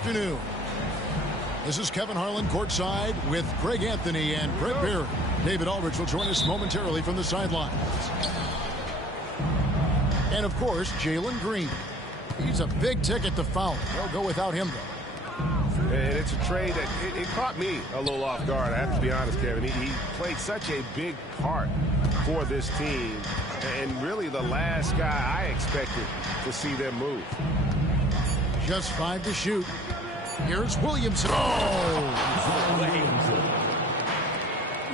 Afternoon. This is Kevin Harlan courtside with Greg Anthony and Brett Barry. David Aldridge will join us momentarily from the sidelines. And, of course, Jalen Green. He's a big ticket to foul. They'll go without him, though. And it's a trade that it caught me a little off guard. I have to be honest, Kevin. He played such a big part for this team. And really the last guy I expected to see them move. Just 5 to shoot. Here's Williamson. Oh!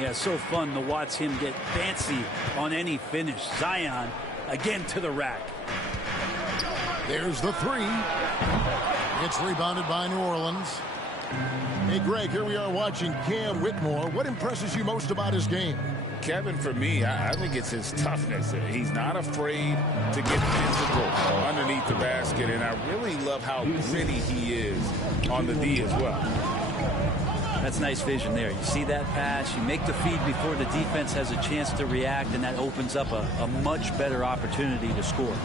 Yeah, so fun to watch him get fancy on any finish. Zion again to the rack. There's the three. It's rebounded by New Orleans. Hey, Greg, here we are watching Cam Whitmore. What impresses you most about his game? Kevin, for me, I think it's his toughness. He's not afraid to get physical underneath the basket, and I really love how gritty he is on the D as well. That's nice vision there. You see that pass, you make the feed before the defense has a chance to react, and that opens up a much better opportunity to score.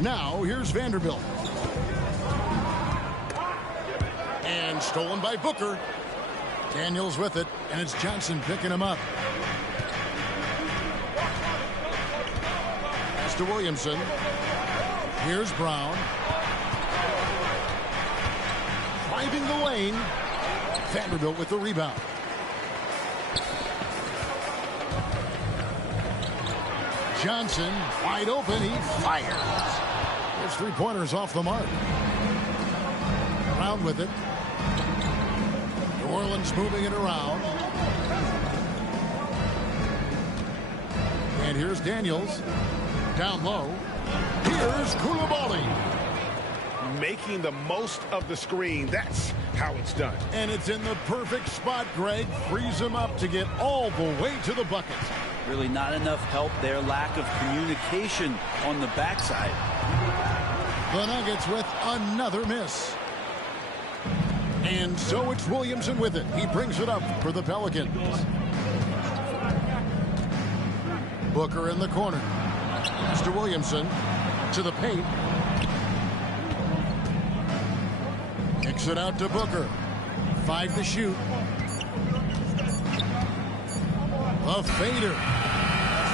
Now, here's Vanderbilt. And stolen by Booker. Daniels with it, and it's Johnson picking him up. Pass to Williamson. Here's Brown. Driving the lane. Vanderbilt with the rebound. Johnson wide open. He fires. There's 3-pointers off the mark. Brown with it. New Orleans moving it around. And here's Daniels. Down low. Here's Coulibaly. Making the most of the screen. That's how it's done. And it's in the perfect spot, Greg. Frees him up to get all the way to the bucket. Really not enough help there. Lack of communication on the backside. The Nuggets with another miss. And so it's Williamson with it. He brings it up for the Pelicans. Booker in the corner. Mr. Williamson to the paint. Kicks it out to Booker. 5 to shoot. A fader.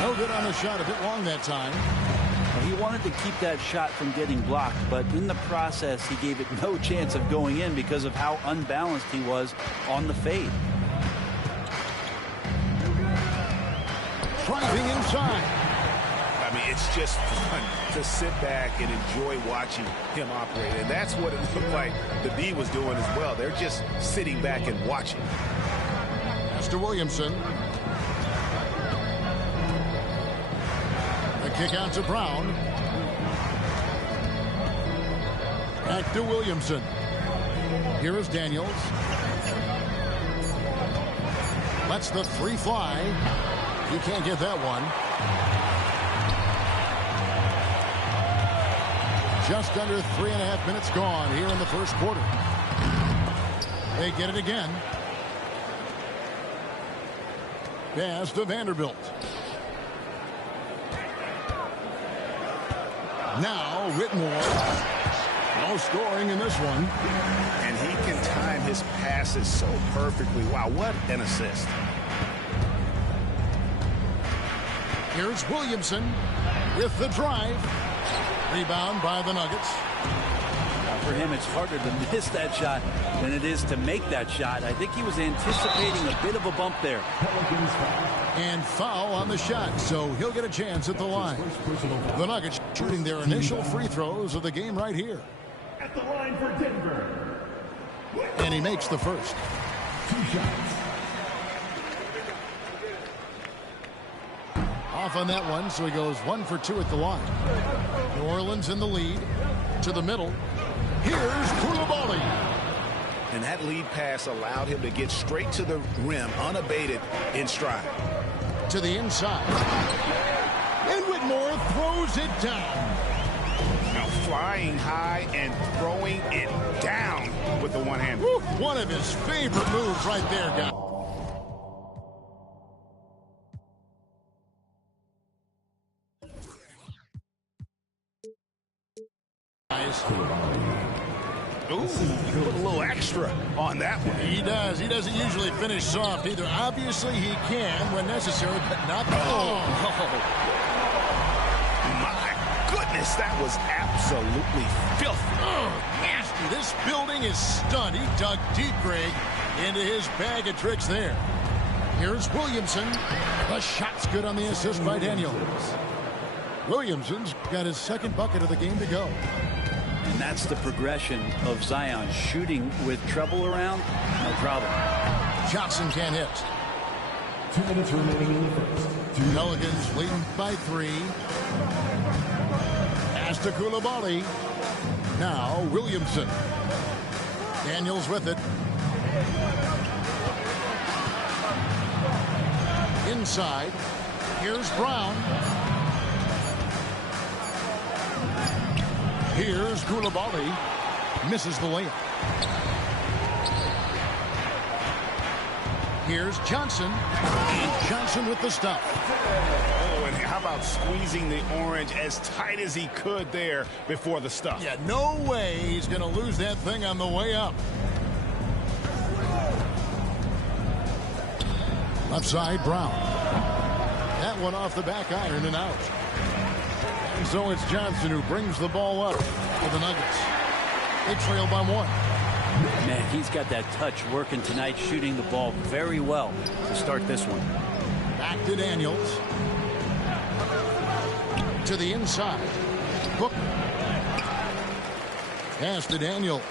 No good on the shot. A bit long that time. He wanted to keep that shot from getting blocked, but in the process, he gave it no chance of going in because of how unbalanced he was on the fade. Driving inside. I mean, it's just fun to sit back and enjoy watching him operate. And that's what it looked like the D was doing as well. They're just sitting back and watching. Mr. Williamson. The kick out to Brown. Back to Williamson. Here is Daniels. Lets the three fly. You can't get that one. Just under 3.5 minutes gone here in the first quarter. They get it again. Pass to Vanderbilt. Now Whitmore. No scoring in this one. And he can time his passes so perfectly. Wow, what an assist. Here's Williamson with the drive. Rebound by the Nuggets. For him, it's harder to miss that shot than it is to make that shot. I think he was anticipating a bit of a bump there. And foul on the shot, so he'll get a chance at the line. The Nuggets shooting their initial free throws of the game right here. At the line for Denver. And he makes the first. 2 shots. Off on that one, so he goes 1 for 2 at the line. New Orleans in the lead. To the middle. Here's Coulibaly. And that lead pass allowed him to get straight to the rim, unabated in stride. To the inside. And Whitmore throws it down. Now flying high and throwing it down with the one hand. One of his favorite moves right there, guys. Ooh, he put a little extra on that one. He does. He doesn't usually finish soft either. Obviously, he can when necessary, but not. Oh, my goodness, that was absolutely filthy. Oh, nasty. This building is stunned. He dug deep, Greg, into his bag of tricks there. Here's Williamson. The shot's good on the assist by Daniels. Williamson's got his second bucket of the game to go. And that's the progression of Zion. Shooting with trouble around, no problem. Johnson can't hit. 2 minutes remaining in the first. Pelicans leading by 3. Pass to Coulibaly. Now Williamson. Daniels with it. Inside. Here's Brown. Here's Coulibaly. Misses the layup. Here's Johnson. And Johnson with the stop. Oh, and how about squeezing the orange as tight as he could there before the stuff? Yeah, no way he's going to lose that thing on the way up. Left side, Brown. That one off the back iron and out. And so it's Johnson who brings the ball up for the Nuggets. They trail by 1. Man, he's got that touch working tonight, shooting the ball very well to start this one. Back to Daniels. To the inside. Booker. Pass to Daniels.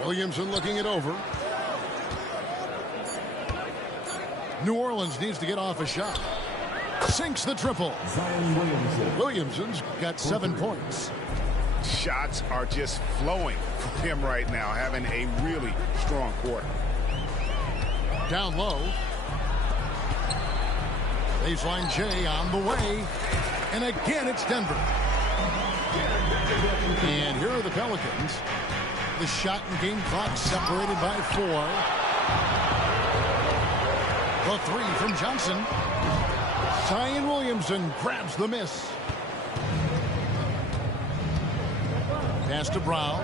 Williamson looking it over. New Orleans needs to get off a shot. Sinks the triple. Zion Williamson. Williamson's got 7 points. Shots are just flowing for him right now, having a really strong quarter. Down low. Baseline J on the way. And again, it's Denver. And here are the Pelicans. The shot and game clock separated by 4. The 3 from Johnson. Zion Williamson grabs the miss. Pass to Brown.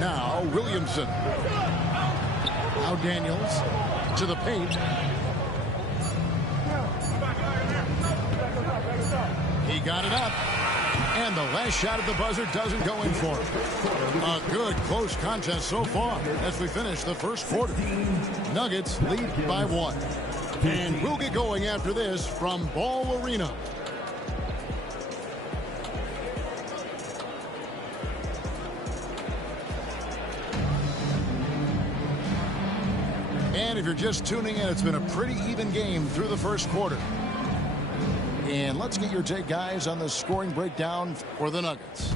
Now Williamson. Now Daniels to the paint. He got it up. And the last shot at the buzzer doesn't go in for him. A good close contest so far as we finish the first quarter. Nuggets lead by 1. And we'll get going after this from Ball Arena. And if you're just tuning in, it's been a pretty even game through the first quarter. And let's get your take, guys, on the scoring breakdown for the Nuggets.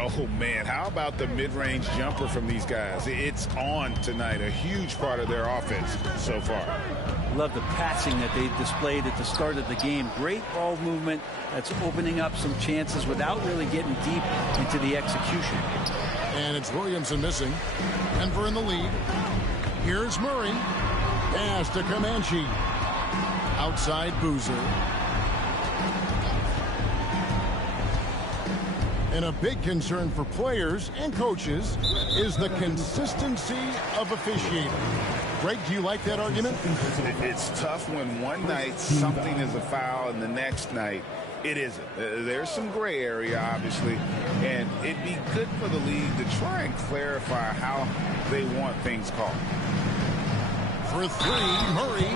Oh, man, how about the mid-range jumper from these guys? It's on tonight, a huge part of their offense so far. Love the passing that they displayed at the start of the game. Great ball movement that's opening up some chances without really getting deep into the execution. And it's Williamson missing. Denver in the lead. Here's Murray. Pass to Comanche. Outside Boozer. And a big concern for players and coaches is the consistency of officiating. Greg, do you like that argument? It's tough when one night something is a foul and the next night it isn't. There's some gray area, obviously, and it'd be good for the league to try and clarify how they want things called. For 3, Murray,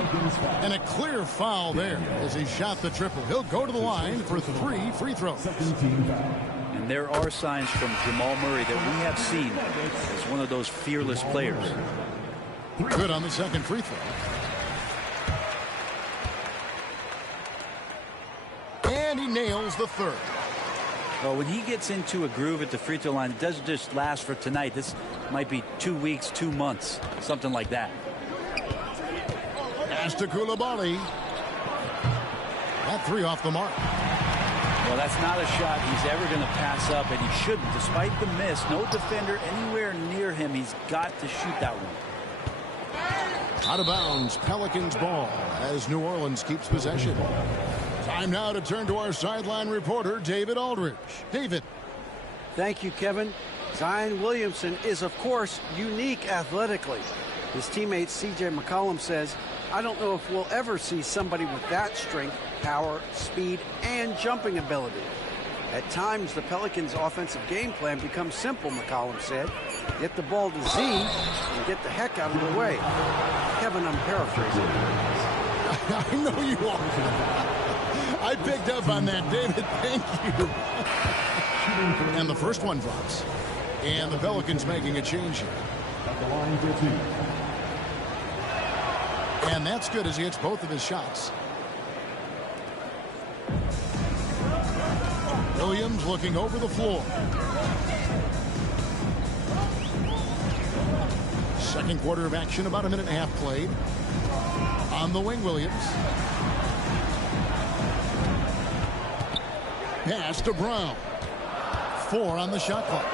and a clear foul there as he shot the triple. He'll go to the line for 3 free throws. And there are signs from Jamal Murray that we have seen as one of those fearless players. Good on the second free throw. And he nails the third. Well, when he gets into a groove at the free throw line, it doesn't just last for tonight. This might be 2 weeks, 2 months, something like that. Pass to Coulibaly. That 3 off the mark. Well, that's not a shot he's ever going to pass up, and he shouldn't. Despite the miss, no defender anywhere near him. He's got to shoot that one. Out of bounds, Pelicans ball as New Orleans keeps possession. Time now to turn to our sideline reporter, David Aldridge. David. Thank you, Kevin. Zion Williamson is, of course, unique athletically. His teammate C.J. McCollum says, I don't know if we'll ever see somebody with that strength, power, speed, and jumping ability. At times, the Pelicans' offensive game plan becomes simple, McCollum said. Get the ball to Z and get the heck out of the way. Kevin, I'm paraphrasing. I know you are. I picked up on that, David. Thank you. And the first one drops. And the Pelicans making a change here. At the line for two. And that's good as he hits both of his shots. Williams looking over the floor. Second quarter of action, about a minute and a half played. On the wing, Williams. Pass to Brown. 4 on the shot clock.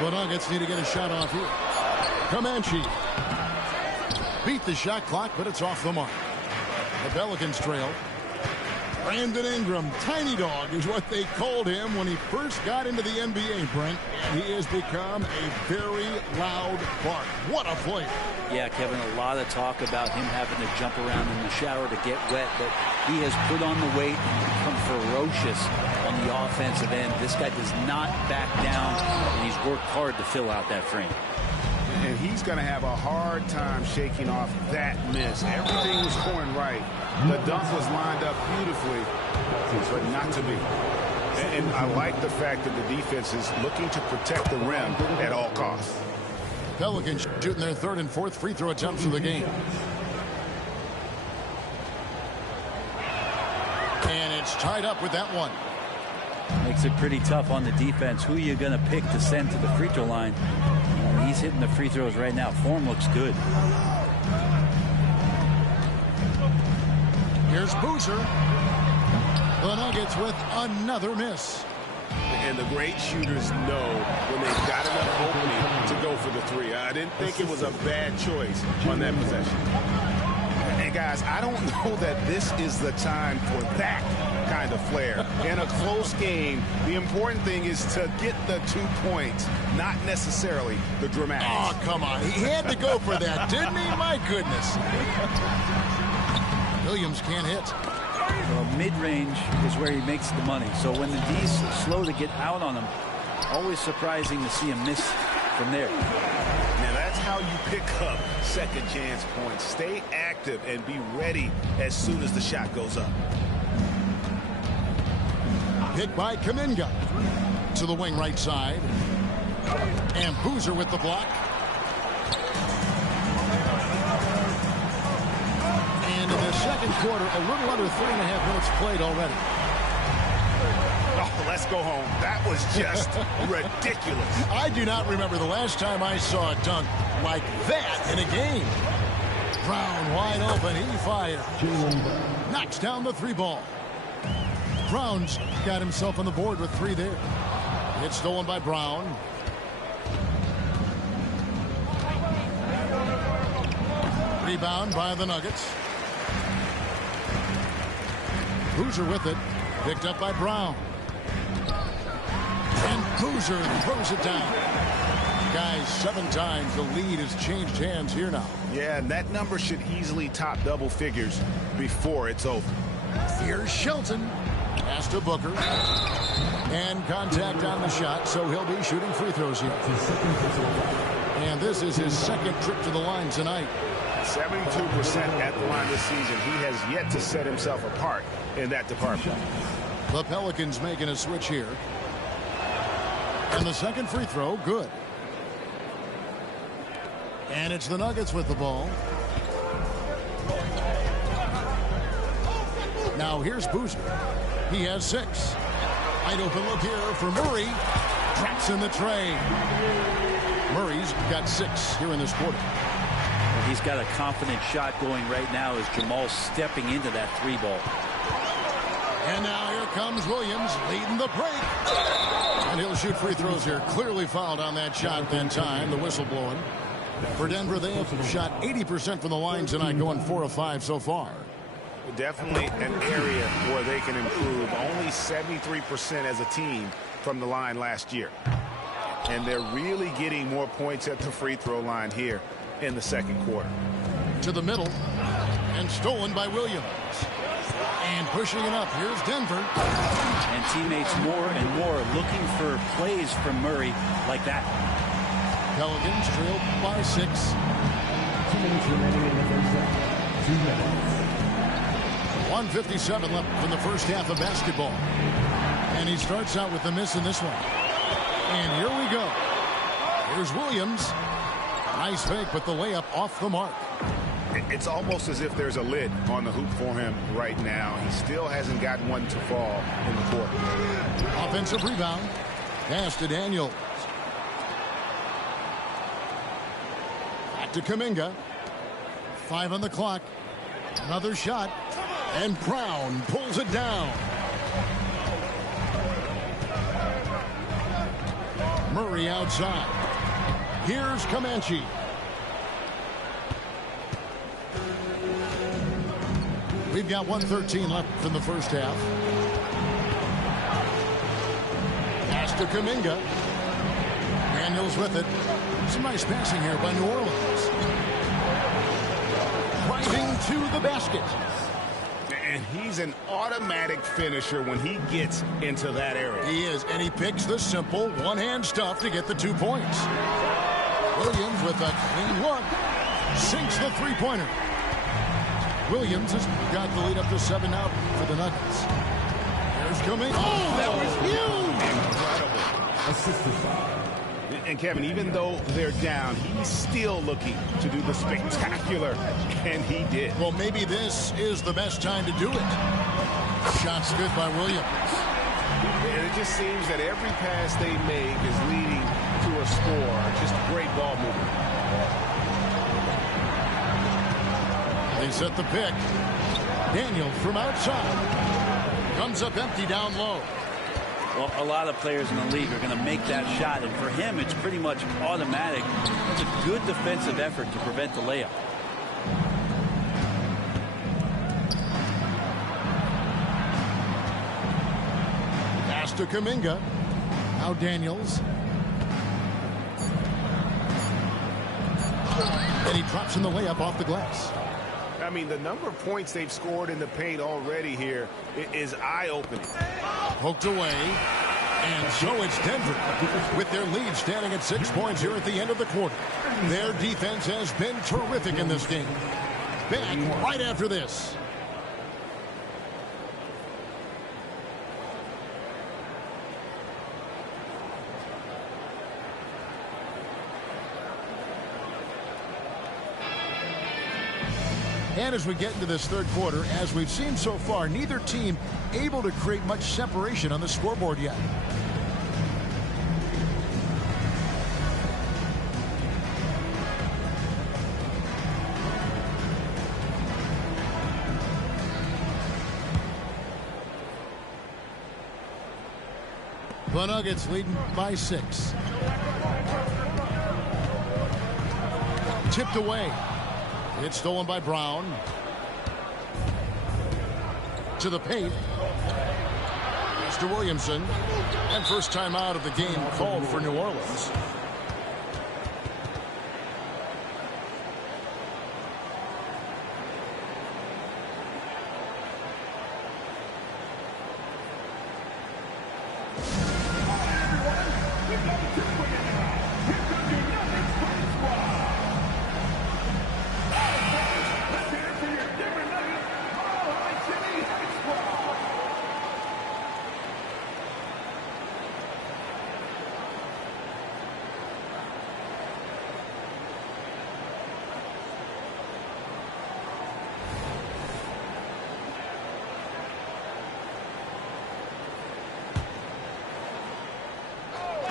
The Nuggets need to get a shot off here. Comanche. Beat the shot clock, but it's off the mark. The Pelicans trail. Brandon Ingram, tiny dog, is what they called him when he first got into the NBA, Brent. And he has become a very loud bark. What a player. Yeah, Kevin, a lot of talk about him having to jump around in the shower to get wet, but he has put on the weight and become ferocious on the offensive end. This guy does not back down, and he's worked hard to fill out that frame. And he's going to have a hard time shaking off that miss. Everything was going right. The dunk was lined up beautifully, but not to be. And I like the fact that the defense is looking to protect the rim at all costs. Pelicans shooting their third and fourth free throw attempts of the game. And it's tied up with that one. Makes it pretty tough on the defense. Who are you going to pick to send to the free throw line? He's hitting the free throws right now. Form looks good. Here's Boozer. The Nuggets with another miss. And the great shooters know when they've got enough opening to go for the three. I didn't think it was a bad choice on that possession. And guys, I don't know that this is the time for that kind of flair. In a close game, the important thing is to get the 2 points, not necessarily the dramatics. Oh, come on. He had to go for that, didn't he? My goodness. Williams can't hit. Well, mid-range is where he makes the money. So when the D's slow to get out on him, always surprising to see him miss from there. Now that's how you pick up second chance points. Stay active and be ready as soon as the shot goes up. Hit by Kuminga. To the wing right side. And Boozer with the block. And in the second quarter, a little under 3.5 minutes played already. Oh, let's go home. That was just ridiculous. I do not remember the last time I saw a dunk like that in a game. Brown wide open. He fires. Knocks down the 3 ball. Brown's got himself on the board with 3 there. It's stolen by Brown. Rebound by the Nuggets. Boozer with it. Picked up by Brown. And Boozer throws it down. Guys, 7 times the lead has changed hands here now. Yeah, and that number should easily top double figures before it's over. Here's Shelton. Pass to Booker. And contact on the shot, so he'll be shooting free throws here. And this is his second trip to the line tonight. 72% at the line this season. He has yet to set himself apart in that department. The Pelicans making a switch here. And the second free throw, good. And it's the Nuggets with the ball. Now here's Boozer. He has 6. Wide open look here for Murray. Drops in the tray. Murray's got 6 here in this quarter. Well, he's got a confident shot going right now as Jamal's stepping into that 3 ball. And now here comes Williams leading the break. And he'll shoot free throws here. Clearly fouled on that shot that time. The whistle blowing. For Denver, they have shot 80% from the line tonight, going 4 of 5 so far. Definitely an area where they can improve. Only 73% as a team from the line last year. And they're really getting more points at the free throw line here in the second quarter. To the middle, and stolen by Williams. And pushing it up, here's Denver. And teammates more and more looking for plays from Murray like that. Pelicans trailed by 6. 2 minutes remaining in the first half. 2 minutes. 1:57 left from the first half of basketball. And he starts out with a miss in this one. And here we go. Here's Williams. Nice fake, but the layup off the mark. It's almost as if there's a lid on the hoop for him right now. He still hasn't gotten one to fall in the court. Offensive rebound. Pass to Daniels. Back to Kuminga. 5 on the clock. Another shot. And Brown pulls it down. Murray outside. Here's Comanche. We've got 1:13 left from the first half. Pass to Kuminga. Daniels with it. Some nice passing here by New Orleans. Driving to the basket. And he's an automatic finisher when he gets into that area. He is, and he picks the simple one-hand stuff to get the 2 points. Williams with a clean look. Sinks the three-pointer. Williams has got the lead up to 7 now for the Nuggets. Here's Kuminga. Oh, that was huge! Incredible. Assist aside. And Kevin, even though they're down, he's still looking to do the spectacular, and he did. Well, maybe this is the best time to do it. Shots good by Williams. And it just seems that every pass they make is leading to a score. Just great ball movement. They set the pick. Daniels from outside. Comes up empty down low. Well, a lot of players in the league are going to make that shot, and for him, it's pretty much automatic. It's a good defensive effort to prevent the layup. Pass to Kuminga. Now Daniels. And he drops in the layup off the glass. I mean, the number of points they've scored in the paint already here is eye-opening. Poked away. And so it's Denver with their lead standing at 6 points here at the end of the quarter. Their defense has been terrific in this game. Back right after this. And as we get into this third quarter, as we've seen so far, neither team able to create much separation on the scoreboard yet. The Nuggets leading by 6. Tipped away. It's stolen by Brown. To the paint. It's to Williamson. And first time out of the game called for New Orleans.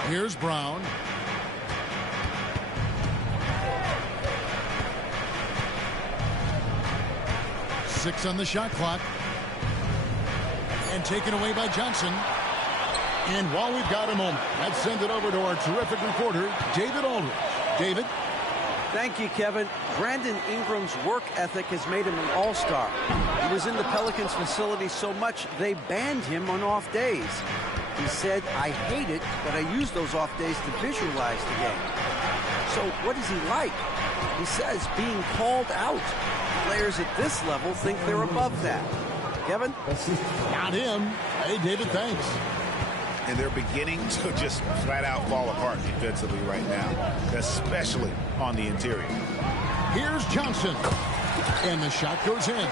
Here's Brown. Six on the shot clock. And taken away by Johnson. And while we've got a moment, let's send it over to our terrific reporter, David Aldridge. David? Thank you, Kevin. Brandon Ingram's work ethic has made him an all-star. He was in the Pelicans facility so much they banned him on off days. He said, "I hate it, but I use those off days to visualize the game." So what is he like? He says being called out. Players at this level think they're above that. Kevin? Not him. Hey, David, thanks. And they're beginning to just flat out fall apart defensively right now, especially on the interior. Here's Johnson. And the shot goes in.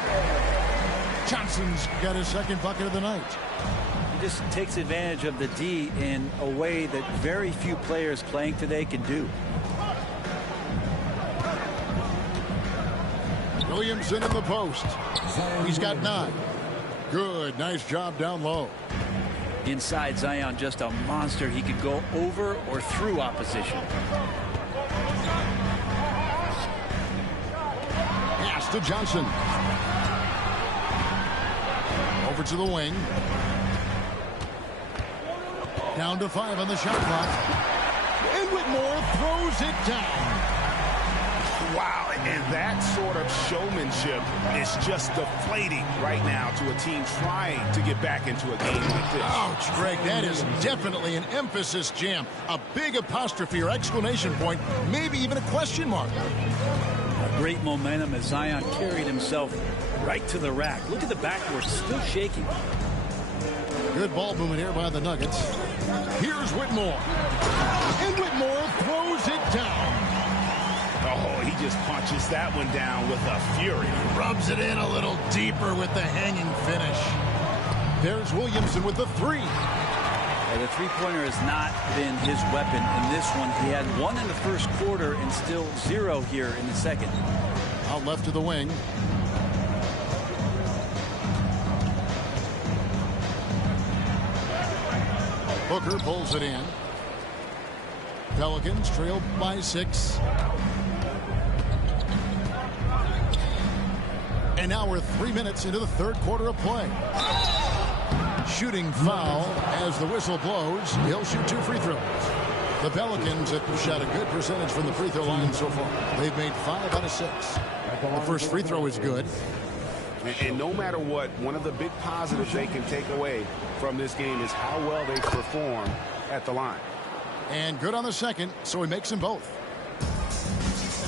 Johnson's got his second bucket of the night. He just takes advantage of the D in a way that very few players playing today can do. Williamson in the post. He's got 9. Good. Nice job down low. Inside, Zion just a monster. He could go over or through opposition. Pass to Johnson. Over to the wing. Down to 5 on the shot clock. And Whitmore throws it down. Wow, and that sort of showmanship is just deflating right now to a team trying to get back into a game like this. Ouch, Greg, that is definitely an emphasis jam. A big apostrophe or exclamation point, maybe even a question mark. Great momentum as Zion carried himself right to the rack. Look at the backboard, still shaking. Good ball movement here by the Nuggets. Here's Whitmore. And Whitmore throws it down. Oh, he just punches that one down with a fury. Rubs it in a little deeper with the hanging finish. There's Williamson with the 3. The three-pointer has not been his weapon in this one. He had 1 in the first quarter and still 0 here in the second. Out left to the wing. Booker pulls it in. Pelicans trail by 6. And now we're 3 minutes into the third quarter of play. Shooting foul as the whistle blows. He'll shoot 2 free throws. The Pelicans have shot a good percentage from the free throw line so far. They've made 5 out of 6. The first free throw is good. And no matter what, one of the big positives they can take away from this game is how well they perform at the line. And good on the second, so he makes them both.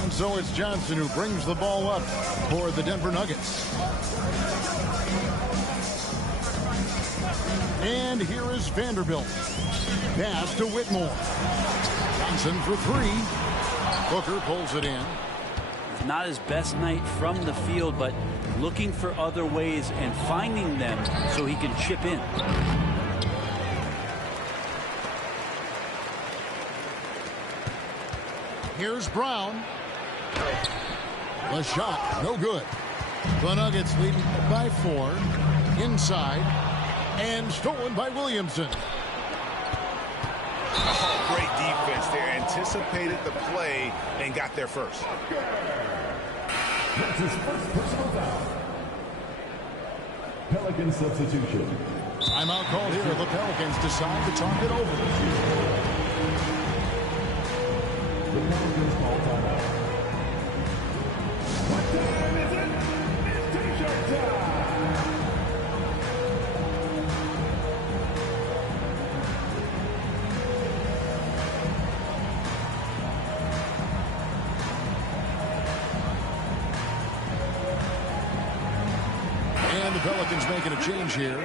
And so it's Johnson who brings the ball up for the Denver Nuggets. And here is Vanderbilt. Pass to Whitmore. Johnson for 3. Booker pulls it in. Not his best night from the field, but looking for other ways and finding them so he can chip in. Here's Brown. The shot, no good. The Nuggets leading by 4. Inside. And stolen by Williamson. Oh, great defense there. Anticipated the play and got there first. That's his first personal foul. Pelican substitution. Timeout called here. The Pelicans decide to talk it over. The Pelicans call timeout. What time is it? It's t-shirt time. And the Pelicans making a change here.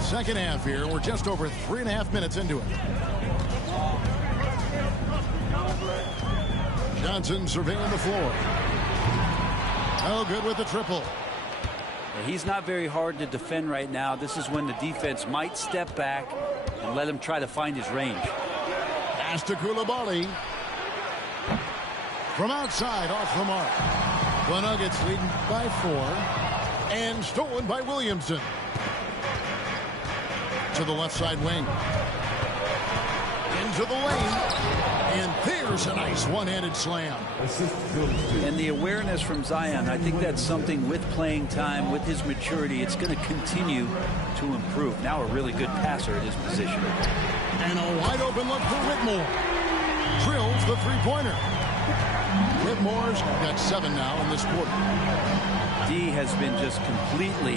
Second half here. We're just over 3.5 minutes into it. Johnson surveying the floor. Oh, good with the triple. He's not very hard to defend right now. This is when the defense might step back and let him try to find his range. Pass to Coulibaly. From outside, off the mark. The Nuggets leading by 4. And stolen by Williamson. To the left side wing. into the lane. And there's a nice one-handed slam. And the awareness from Zion, I think that's something with playing time, with his maturity, it's going to continue to improve. Now a really good passer at his position. And a wide open look for Whitmore. Drills the three-pointer. Whitmore's got 7 now in this quarter. D has been just completely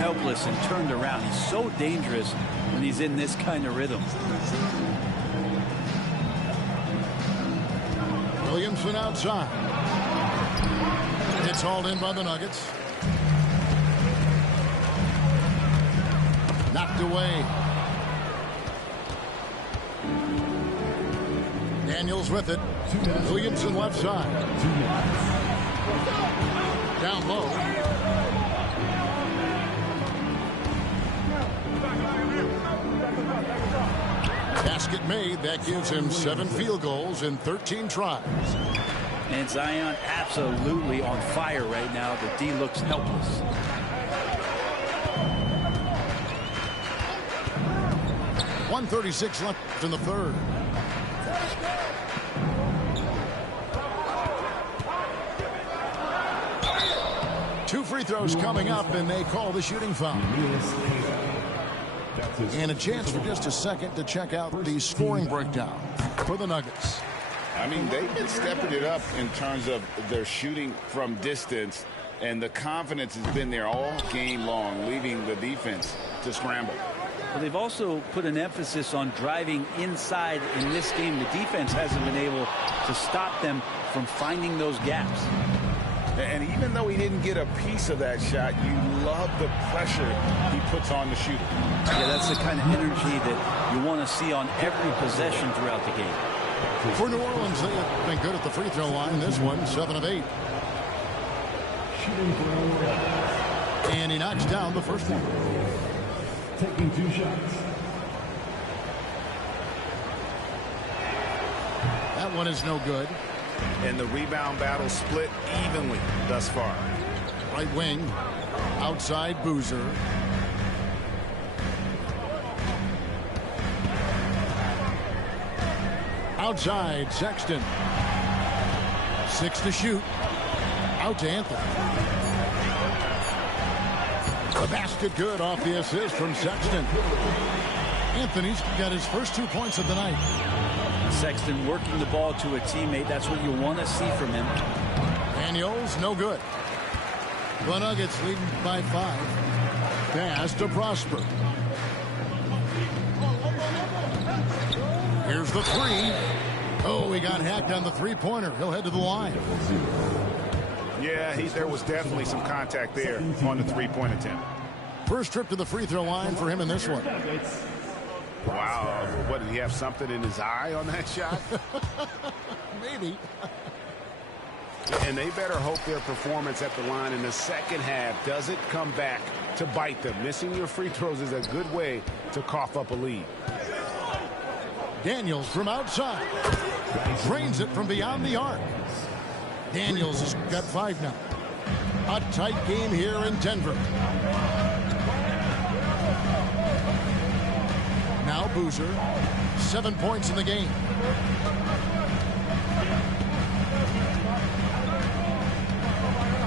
helpless and turned around. He's so dangerous when he's in this kind of rhythm. Williamson outside. It's hauled in by the Nuggets. Knocked away. Daniels with it. Williamson left side. Down low. Basket made. That gives him 7 field goals in 13 tries. And Zion absolutely on fire right now. The D looks helpless. .136 left in the third. Two free throws coming up, and they call the shooting foul. And a chance for just a second to check out the scoring breakdown for the Nuggets. I mean, they've been stepping it up in terms of their shooting from distance, and the confidence has been there all game long, leaving the defense to scramble. Well, they've also put an emphasis on driving inside in this game. The defense hasn't been able to stop them from finding those gaps. And even though he didn't get a piece of that shot, you love the pressure he puts on the shooter. Yeah, that's the kind of energy that you want to see on every possession throughout the game. For New Orleans, they have been good at the free throw line. This one, 7 of 8. And he knocks down the first one. Taking 2 shots. That one is no good. And the rebound battle split evenly thus far. Right wing, outside Boozer. Outside Sexton. 6 to shoot. Out to Anthony. The basket good off the assist from Sexton. Anthony's got his first 2 points of the night. Sexton working the ball to a teammate. That's what you want to see from him. Daniels, no good. The Nuggets leading by 5. Pass to Prosper. Here's the 3. Oh, he got hacked on the three-pointer. He'll head to the line. Yeah, there was definitely some contact there on the three-point attempt. First trip to the free throw line for him in this one. Wow. What, did he have something in his eye on that shot? Maybe. And they better hope their performance at the line in the second half doesn't come back to bite them. Missing your free throws is a good way to cough up a lead. Daniels from outside. Drains it from beyond the arc. Daniels has got 5 now. A tight game here in Denver. Now Boozer. 7 points in the game.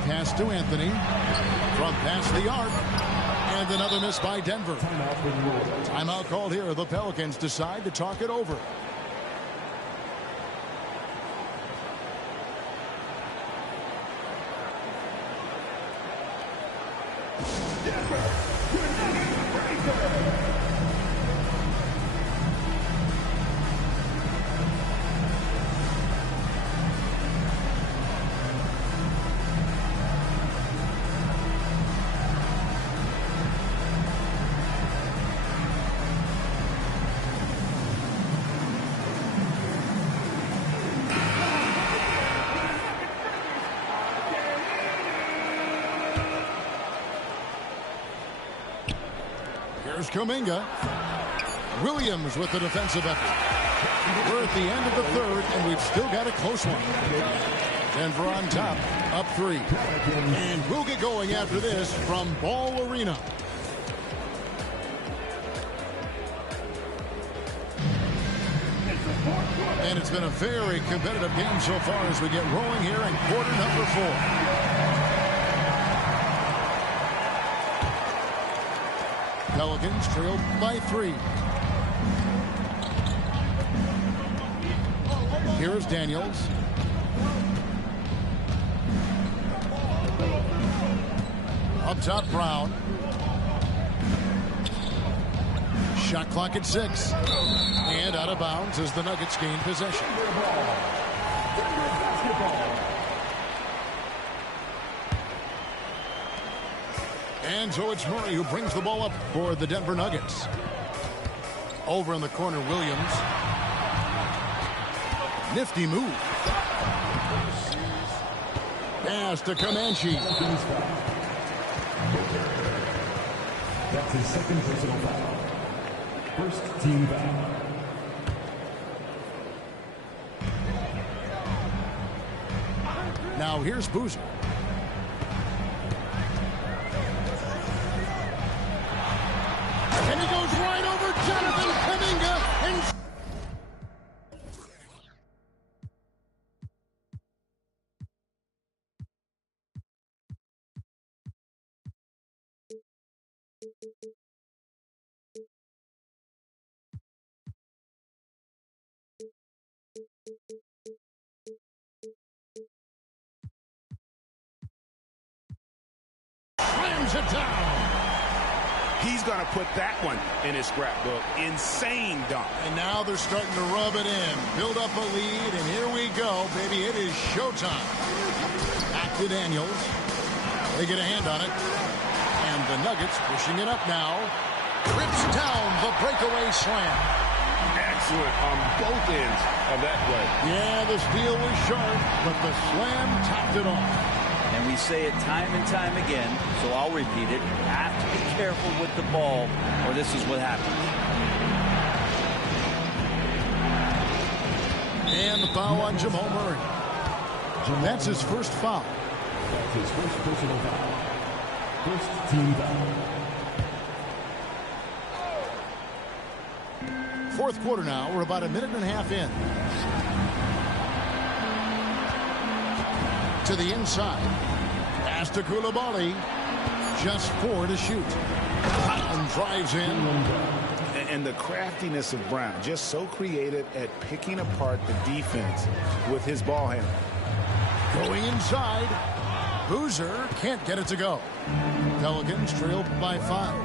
Pass to Anthony. From past the arc. And another miss by Denver. Timeout called here. The Pelicans decide to talk it over. Here's Kuminga. Williams with the defensive effort. We're at the end of the third, and we've still got a close one. Denver on top, up 3. And we'll get going after this from Ball Arena. And it's been a very competitive game so far as we get rolling here in quarter number 4. Pelicans trailed by 3. Here's Daniels. Up top, Brown. Shot clock at 6. And out of bounds as the Nuggets gain possession. And so it's Murray who brings the ball up for the Denver Nuggets. Over in the corner, Williams. Nifty move. Pass to Comanche. That's his second personal foul. First team foul. Now here's Boozer. And he goes right over Jonathan Kuminga. And slams it down. He's going to put that one in his scrapbook. Insane dunk. And now they're starting to rub it in. Build up a lead, and here we go, baby. It is showtime. Back to Daniels. They get a hand on it. And the Nuggets pushing it up now. Rips down the breakaway slam. Excellent on both ends of that play. Yeah, the steal was sharp, but the slam topped it off. And we say it time and time again, so I'll repeat it. Have to be careful with the ball, or this is what happens. And the foul on Jamal Murray. That's his first foul. That's his first personal foul. First team foul. Fourth quarter now. We're about a minute and a half in. To the inside. Pass to Coulibaly. Just 4 to shoot. And drives in. And the craftiness of Brown, just so creative at picking apart the defense with his ball handling. Going inside. Boozer can't get it to go. Pelicans trailed by 5.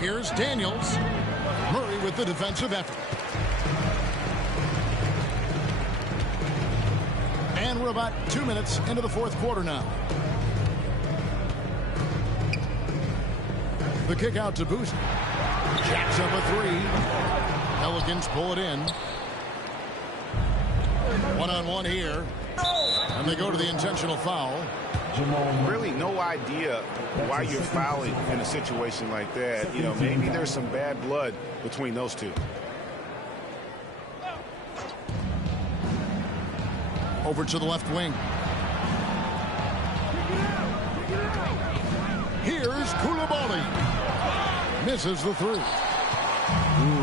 Here's Daniels. Murray with the defensive effort. And we're about 2 minutes into the fourth quarter now. The kick out to Boozer. Jacks up a 3. Pelicans pull it in. One-on-one here. And they go to the intentional foul. Really no idea why you're fouling in a situation like that. You know, maybe there's some bad blood between those two. Over to the left wing. Here's Coulibaly. Misses the 3. Ooh,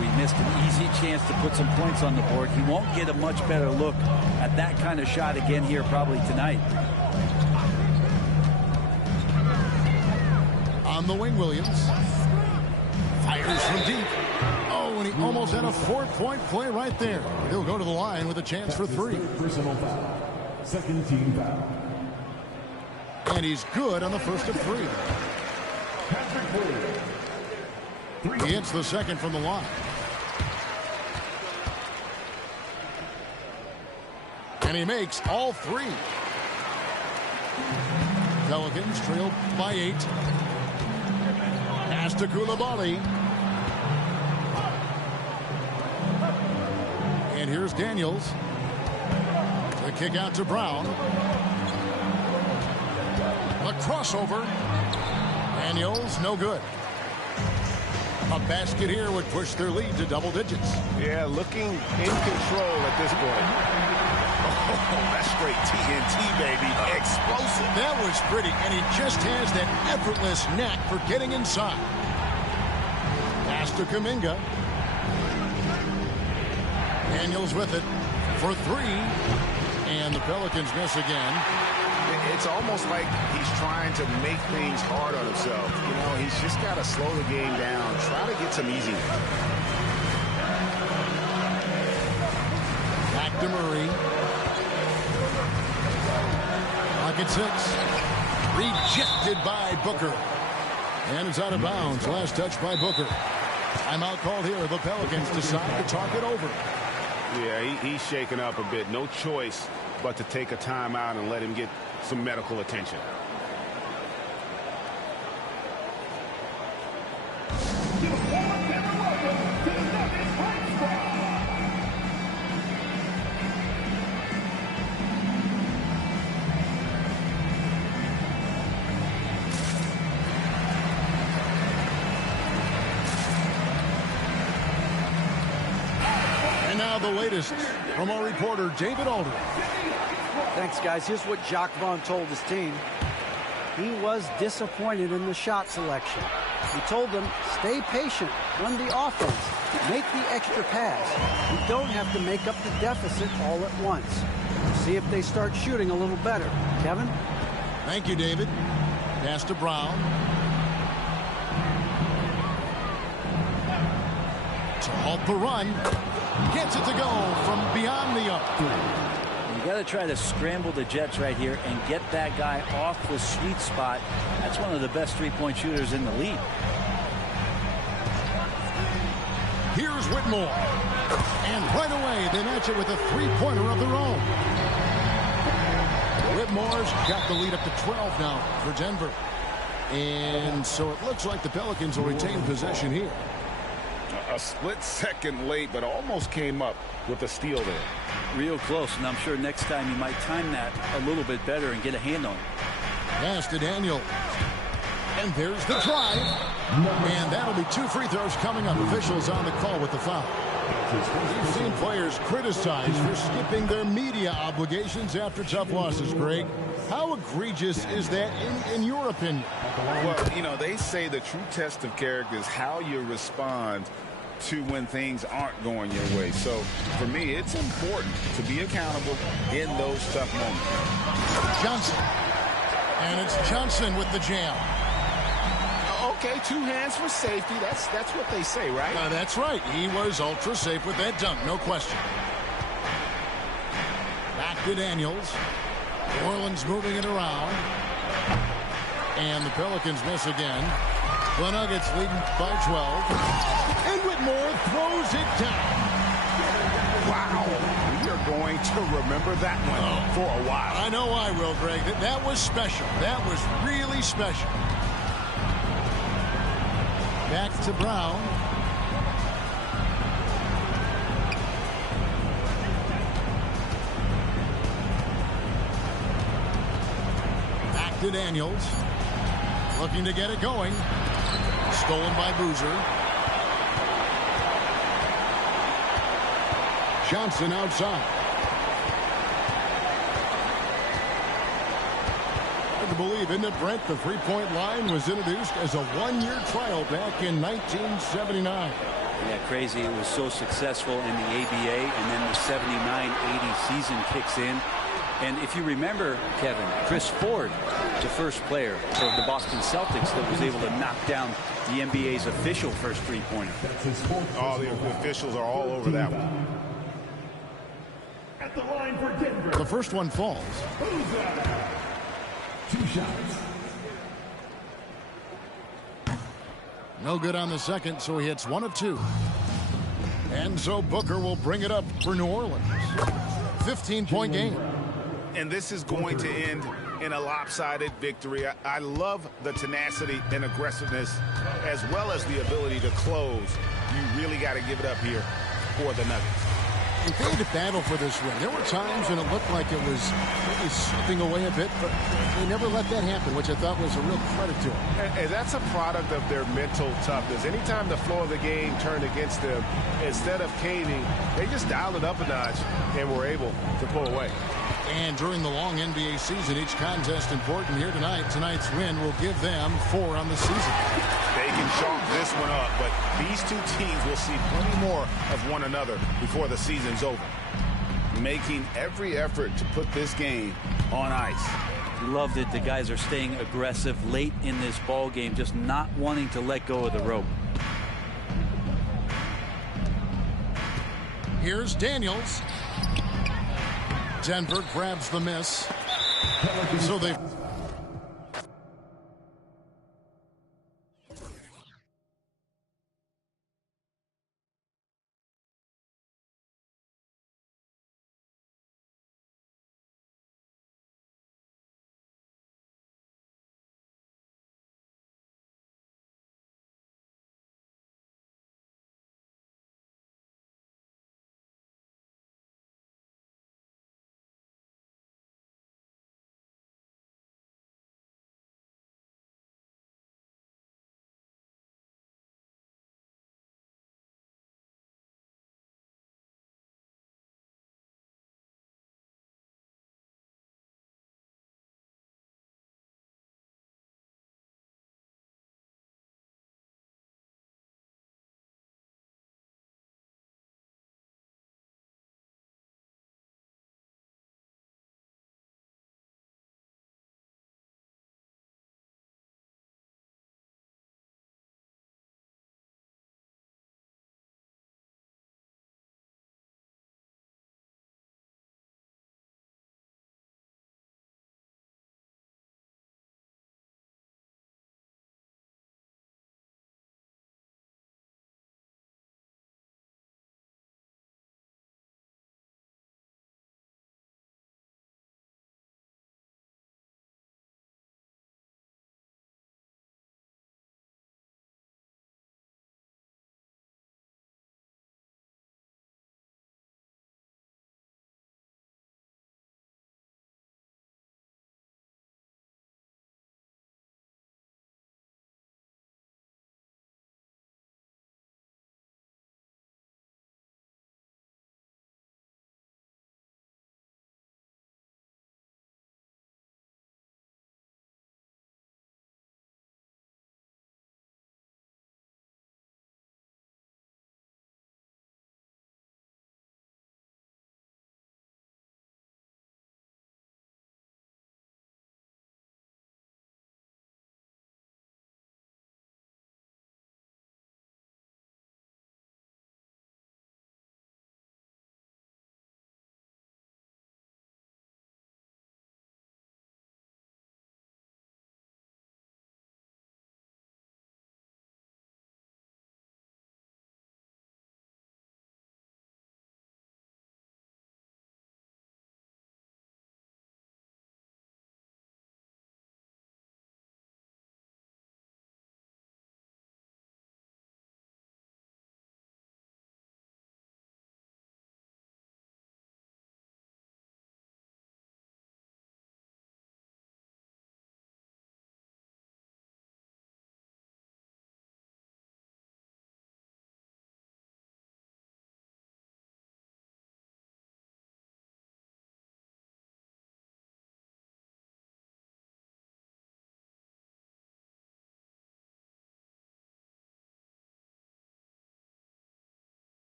he missed an easy chance to put some points on the board. He won't get a much better look at that kind of shot again here probably tonight. On the wing, Williams. Fires from deep. Oh, and he almost had a 4-point play right there. He'll go to the line with a chance for 3. Personal foul. Second team foul. And he's good on the first of 3. He hits the second from the line. And he makes all 3. Pelicans trail by 8. Pass to Coulibaly. And here's Daniels. The kick out to Brown. The crossover. Daniels, no good. A basket here would push their lead to double digits. Yeah, looking in control at this point. Oh, that's straight TNT, baby. Explosive. That was pretty, and he just has that effortless knack for getting inside. Pass to Kuminga. Daniels with it. for three. And the Pelicans miss again. It's almost like he's trying to make things hard on himself. You know, he's just got to slow the game down. Try to get some easy. Back to Murray. Clock at 6. Rejected by Booker. And it's out of bounds. Last touch by Booker. Timeout called here. The Pelicans decide to talk it over. Yeah, he's shaken up a bit. No choice but to take a timeout and let him get some medical attention. And now the latest from our reporter, David Aldridge. Thanks, guys. Here's what Jacques Vaughn told his team. He was disappointed in the shot selection. He told them, stay patient, run the offense, make the extra pass. You don't have to make up the deficit all at once. See if they start shooting a little better. Kevin? Thank you, David. Pass to Brown. To halt the run. Gets it to go from beyond the arc. You got to try to scramble the Jets right here and get that guy off the sweet spot. That's one of the best three-point shooters in the league. Here's Whitmore. And right away, they match it with a three-pointer of their own. Whitmore's got the lead up to 12 now for Denver. And so it looks like the Pelicans will retain possession here. A split second late, but almost came up with a steal there. Real close, and I'm sure next time you might time that a little bit better and get a hand on it. Pass to Daniel. And there's the drive. And that'll be 2 free throws coming up. Officials on the call with the foul. We've seen players criticized for skipping their media obligations after tough losses, Greg. How egregious is that in your opinion? Well, you know, they say the true test of character is how you respond to when things aren't going your way. So, for me, it's important to be accountable in those tough moments. Johnson. And it's Johnson with the jam. Okay, 2 hands for safety. That's what they say, right? That's right. He was ultra safe with that dunk, no question. Back to Daniels. New Orleans moving it around. And the Pelicans miss again. The Nuggets leading by 12. And Whitmore throws it down. Wow. We are going to remember that one for a while. I know I will, Greg. That was special. That was really special. Back to Brown. Back to Daniels. Looking to get it going. Stolen by Boozer. Johnson outside. Hard to believe, isn't it, Brent? The three-point line was introduced as a one-year trial back in 1979. Yeah, crazy. It was so successful in the ABA, and then the 79-80 season kicks in. And if you remember, Kevin, Chris Ford, the first player for the Boston Celtics that was able to knock down the NBA's official first three-pointer. All the officials are all over that one. At the line for Denver. The first one falls. 2 shots. No good on the second, so he hits 1 of 2. And so Booker will bring it up for New Orleans. 15-point game. And this is going to end in a lopsided victory. I love the tenacity and aggressiveness as well as the ability to close. You really got to give it up here for the Nuggets. And they had to battle for this win. There were times when it looked like it was maybe slipping away a bit, but they never let that happen, which I thought was a real credit to them. And that's a product of their mental toughness. Anytime the flow of the game turned against them, instead of caving, they just dialed it up a notch and were able to pull away. And during the long NBA season, each contest important here tonight. Tonight's win will give them 4 on the season. They can chalk this one up, but these two teams will see plenty more of one another before the season's over. making every effort to put this game on ice. Loved it. The guys are staying aggressive late in this ball game, just not wanting to let go of the rope. Here's Daniels. Denver grabs the miss. So they